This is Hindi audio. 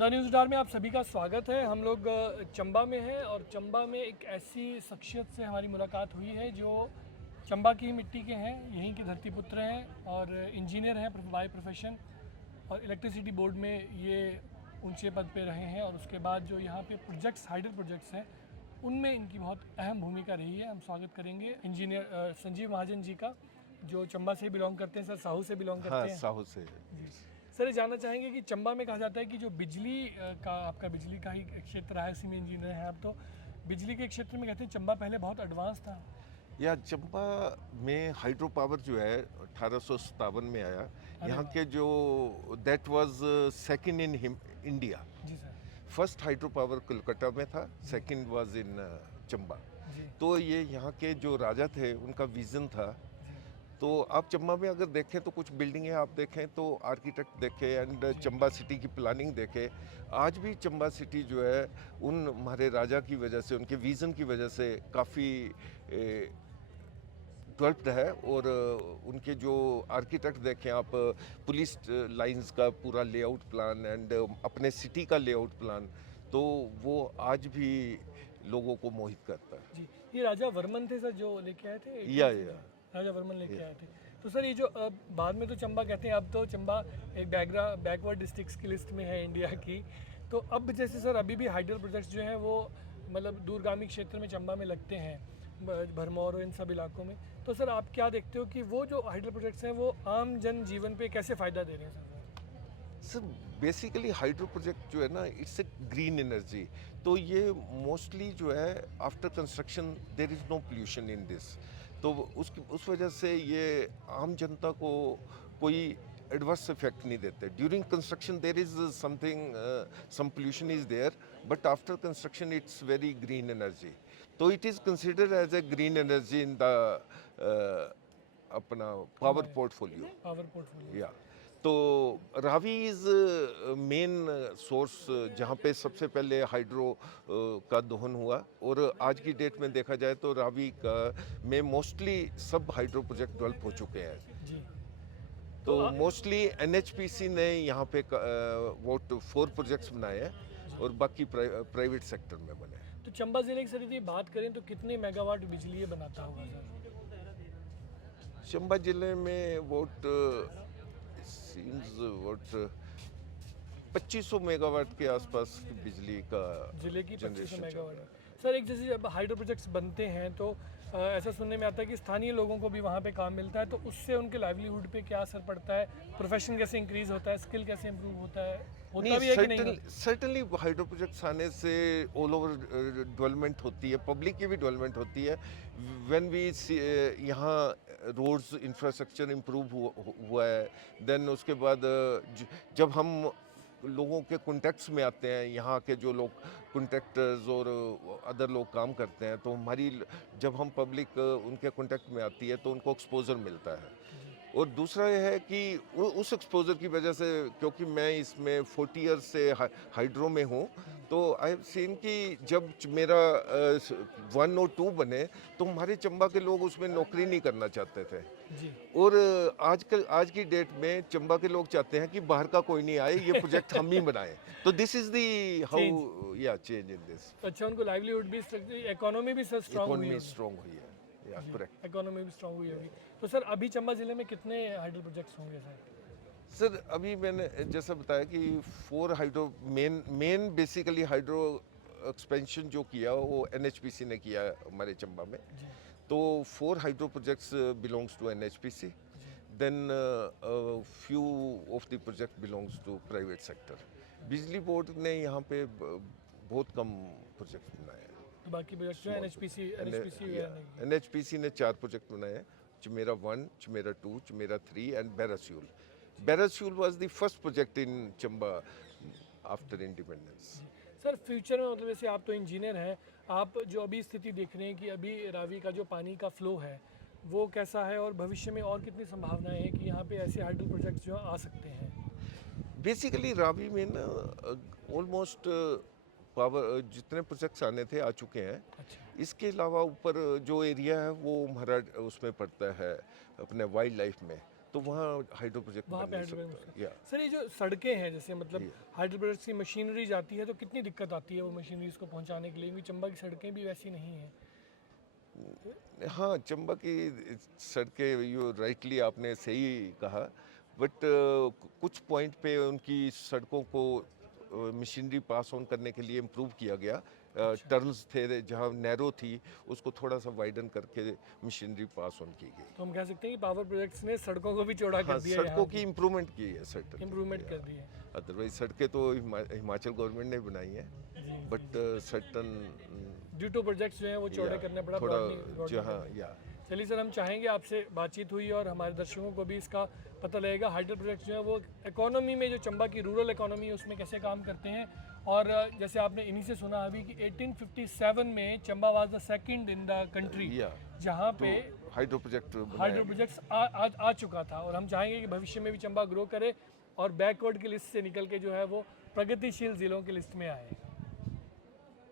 द न्यूज़ स्टार में आप सभी का स्वागत है। हम लोग चंबा में हैं और चंबा में एक ऐसी शख्सियत से हमारी मुलाकात हुई है जो चंबा की मिट्टी के हैं, यहीं के धरती पुत्र हैं और इंजीनियर हैं बाय प्रोफेशन और इलेक्ट्रिसिटी बोर्ड में ये ऊंचे पद पे रहे हैं। और उसके बाद जो यहाँ पे प्रोजेक्ट्स हाइडल प्रोजेक्ट्स हैं उनमें इनकी बहुत अहम भूमिका रही है। हम स्वागत करेंगे इंजीनियर संजीव महाजन जी का, जो चंबा से बिलोंग करते हैं। सर साहू से बिलोंग हाँ, करते हैं। साहू से। जी सर, ये जानना चाहेंगे कि चंबा में कहा जाता है कि जो बिजली का आपका बिजली का ही क्षेत्र रहा है, उसी में इंजीनियर हैं आप, तो बिजली के क्षेत्र में कहते हैं चंबा पहले बहुत एडवांस था। या चंबा में हाइड्रो पावर जो है 1857 में आया। अरे यहाँ वाह। के जो that was second in India. जी sir. First hydro power Kolkata में था, सेकंड वाज इन चंबा। जी तो ये यहाँ के जो राजा थे उनका विजन था। जी तो आप चंबा में अगर देखें तो कुछ बिल्डिंगें आप देखें तो आर्किटेक्ट देखें एंड चंबा सिटी की प्लानिंग देखें। आज भी चंबा सिटी जो है उन हमारे राजा की वजह से, उनके विज़न की वजह से काफ़ी डेवलप्ड है। और उनके जो आर्किटेक्ट देखें आप, पुलिस लाइंस का पूरा लेआउट प्लान एंड अपने सिटी का लेआउट प्लान, तो वो आज भी लोगों को मोहित करता है। जी, ये राजा वर्मन थे सर जो लेके आए थे या 18th century? राजा वर्मन लेके आए थे। तो सर ये जो बाद में तो चंबा कहते हैं, अब तो चंबा एक बैकवर्ड डिस्ट्रिक्ट्स की लिस्ट में है इंडिया की। तो अब जैसे सर अभी भी हाइडल प्रोजेक्ट्स जो हैं वो मतलब दूरगामी क्षेत्र में चंबा में लगते हैं, भरमौर और इन सब इलाकों में। तो सर आप क्या देखते हो कि वो जो हाइडल प्रोजेक्ट्स हैं वो आम जन जीवन पे कैसे फ़ायदा दे रहे हैं sir? Sir basically hydro project जो है ना, इट्स ए ग्रीन एनर्जी। तो ये मोस्टली जो है after construction there is no pollution in this. तो उस वजह से ये आम जनता को कोई एडवर्स इफेक्ट नहीं देते। During construction there is something, some pollution is there, but after construction it's very green energy. तो it is considered as a green energy in the अपना पावर पोर्टफोलियो। Power portfolio. या तो रावी इज़ मेन सोर्स जहाँ पे सबसे पहले हाइड्रो का दोहन हुआ। और आज की डेट में देखा जाए तो रावी का में मोस्टली सब हाइड्रो प्रोजेक्ट डेवलप हो चुके हैं। जी। तो मोस्टली एनएचपीसी ने यहाँ पे वो 4 प्रोजेक्ट्स बनाए हैं और बाकी प्राइवेट सेक्टर में बने हैं। तो चंबा ज़िले की सर यदि बात करें तो कितने मेगावाट बिजली ये बनाता होगा सर? चंबा जिले में वोट सीम्स वोट 2500 मेगावाट के आसपास की बिजली का जिले की 2500 जनरेशन चल मेगावाट रहा है। सर एक जैसे जब हाइड्रो प्रोजेक्ट्स बनते हैं तो ऐसा सुनने में आता है कि स्थानीय लोगों को भी वहाँ पे काम मिलता है, तो उससे उनके लाइवलीहुड पे क्या असर पड़ता है? प्रोफेशन कैसे इंक्रीज होता है? स्किल कैसे इम्प्रूव होता है? होता भी है कि नहीं? सर्टनली हाइड्रो प्रोजेक्ट्स आने से ऑल ओवर डेवलपमेंट होती है, पब्लिक की भी डेवलपमेंट होती है। व्हेन वी यहाँ रोड्स इंफ्रास्ट्रक्चर इम्प्रूव हुआ है, देन उसके बाद जब हम लोगों के कॉन्टैक्ट्स में आते हैं, यहाँ के जो लोग कॉन्ट्रैक्टर्स और अदर लोग काम करते हैं, तो हमारी जब हम पब्लिक उनके कॉन्टैक्ट में आती है तो उनको एक्सपोजर मिलता है। और दूसरा ये है कि उस एक्सपोजर की वजह से, क्योंकि मैं इसमें 40 ईयर्स से हाइड्रो में हूँ, तो आई हैव सीन कि जब मेरा 1 और 2 बने तो हमारे चंबा के लोग उसमें नौकरी नहीं करना चाहते थे। जी। और आज की डेट में चंबा के लोग चाहते हैं कि बाहर का कोई नहीं आए, ये प्रोजेक्ट हम ही बनाएं। तो दिस इज दी हाउ या चेंज इन दिस। अच्छा, उनको लाइवलीहुड भी, इकोनॉमी भी सर स्ट्रांग हुई इकोनॉमी होगी। स्ट्रांग हुई है। या करेक्ट। इकोनॉमी भी स्ट्रांग हुई होगी। तो सर अभी चंबा जिले में कितने हाइडल प्रोजेक्ट्स होंगे सर? सर अभी मैंने जैसा बताया कि 4 hydro main basically hydro expansion जो किया वो एनएचपीसी ने किया हमारे चंबा में। तो 4 hydro projects belongs to NHPC, then few of the project belongs to private sector. बिजली बोर्ड ने यहाँ पे बहुत कम प्रोजेक्ट बनाए हैं। तो बाकी प्रोजेक्ट्स जो एनएचपीसी एनएचपीसी ने 4 प्रोजेक्ट बनाए हैं, Chamera 1, Chamera 2, Chamera 3 and Bairasiul. Bairasiul was the first project in Chamba after independence. Sir future में मतलब जैसे आप तो इंजीनियर हैं, आप जो अभी स्थिति देख रहे हैं कि अभी रावी का जो पानी का फ्लो है वो कैसा है, और भविष्य में और कितनी संभावनाएं हैं कि यहाँ पे ऐसे हाइडल प्रोजेक्ट्स जो आ सकते हैं? बेसिकली रावी में ना ऑलमोस्ट पावर जितने प्रोजेक्ट्स आने थे आ चुके हैं। अच्छा। इसके अलावा ऊपर जो एरिया है वो हमारा उसमें पड़ता है अपने वाइल्ड लाइफ में। तो वहाँ हाइड्रो प्रोजेक्ट वहाँ बन पे नहीं हाइड्रो सकता। प्रोजेक्ट। या सर ये जो सड़कें हैं जैसे मतलब हाइड्रो प्रोजेक्ट की मशीनरी जाती है तो कितनी दिक्कत आती है वो मशीनरीज को पहुँचाने के लिए, क्योंकि चंबा की सड़कें भी वैसी नहीं हैं। हाँ, चंबा की सड़कें यू राइटली आपने सही कहा, बट कुछ पॉइंट पे उनकी सड़कों को मशीनरी पास ऑन करने के लिए इम्प्रूव किया गया। टर्न्स थे जहाँ नैरो थी उसको थोड़ा सा वाइडन करके मशीनरी पास ऑन की गई। तो हम कह सकते हैं कि पावर प्रोजेक्ट्स ने सड़कों को भी चौड़ा हाँ, कर दिया, सड़कों की इम्प्रूवमेंट की है सड़क, इम्प्रूवमेंट कर दी है। अदरवाइज सड़कें तो हिमाचल गवर्नमेंट ने बनाई हैं, but certain due to projects जो हैं वो चौड़े करने पड़ा थोड़ा broadening जहाँ करने। या चलिए सर, हम चाहेंगे आपसे बातचीत हुई और हमारे दर्शकों को भी इसका पता लगेगा हाइड्रो प्रोजेक्ट्स जो है वो इकोनॉमी में, जो चंबा की रूरल इकोनॉमी है उसमें कैसे काम करते हैं। और जैसे आपने इन्हीं से सुना अभी कि 1857 में Chamba was the second in the country या जहाँ पे हाइड्रो प्रोजेक्ट हाइड्रो प्रोजेक्ट्स आ चुका था। और हम चाहेंगे कि भविष्य में भी चंबा ग्रो करे और बैकवर्ड की लिस्ट से निकल के जो है वो प्रगतिशील ज़िलों की लिस्ट में आए।